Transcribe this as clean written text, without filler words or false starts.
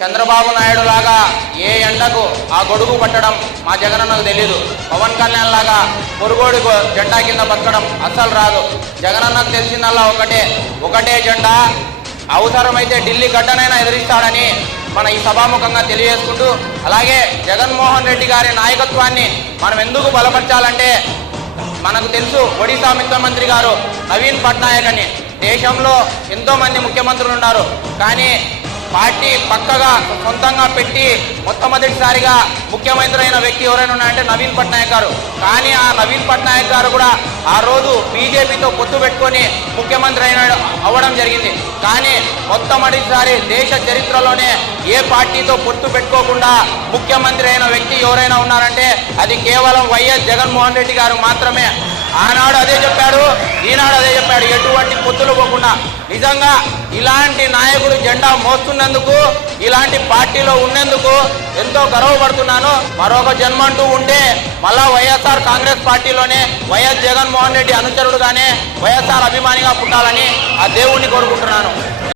చంద్రబాబు నాయుడు లాగా ఏ ఎండకు ఆ గొడుగు పట్టడం మా జగనన్నకు తెలీదు. పవన్ కళ్యాణ్ లాగా పొరుగోడి జెండా కింద బతకడం అస్సలు రాదు. జగనన్నకు తెలిసిందల్లా ఒకటే జెండా, అవసరమైతే ఢిల్లీ గడ్డనైనా ఎదిరిస్తాడని మన ఈ సభాముఖంగా తెలియజేసుకుంటూ, అలాగే జగన్మోహన్ రెడ్డి గారి నాయకత్వాన్ని మనం ఎందుకు బలపరచాలంటే, మనకు తెలుసు ఒడిశా ముఖ్యమంత్రి గారు నవీన్ పట్నాయక్ అని. దేశంలో ఎంతోమంది ముఖ్యమంత్రులు ఉన్నారు, కానీ పార్టీ పక్కగా సొంతంగా పెట్టి మొట్టమొదటిసారిగా ముఖ్యమంత్రి అయిన వ్యక్తి ఎవరైనా ఉన్నారంటే నవీన్ పట్నాయక్ గారు. కానీ ఆ నవీన్ పట్నాయక్ గారు కూడా ఆ రోజు బీజేపీతో పొత్తు పెట్టుకొని ముఖ్యమంత్రి అవ్వడం జరిగింది. కానీ మొట్టమొదటిసారి దేశ చరిత్రలోనే ఏ పార్టీతో పొత్తు పెట్టుకోకుండా ముఖ్యమంత్రి అయిన వ్యక్తి ఎవరైనా ఉన్నారంటే అది కేవలం వైఎస్ జగన్మోహన్ రెడ్డి గారు మాత్రమే. ఆనాడు అదే చెప్పాడు, ఈనాడు అదే చెప్పాడు, ఎటువంటి పొత్తులు పోకుండా. నిజంగా ఇలాంటి నాయకుడు జెండా మోస్తున్నందుకు, ఇలాంటి పార్టీలో ఉన్నందుకు ఎంతో గర్వపడుతున్నాను. మరొక జన్మంటూ ఉంటే మళ్ళా వైఎస్ఆర్ కాంగ్రెస్ పార్టీలోనే వైఎస్ జగన్మోహన్ రెడ్డి అనుచరుడుగానే వైఎస్ఆర్ అభిమానిగా పుట్టాలని ఆ దేవుణ్ణి కోరుకుంటున్నాను.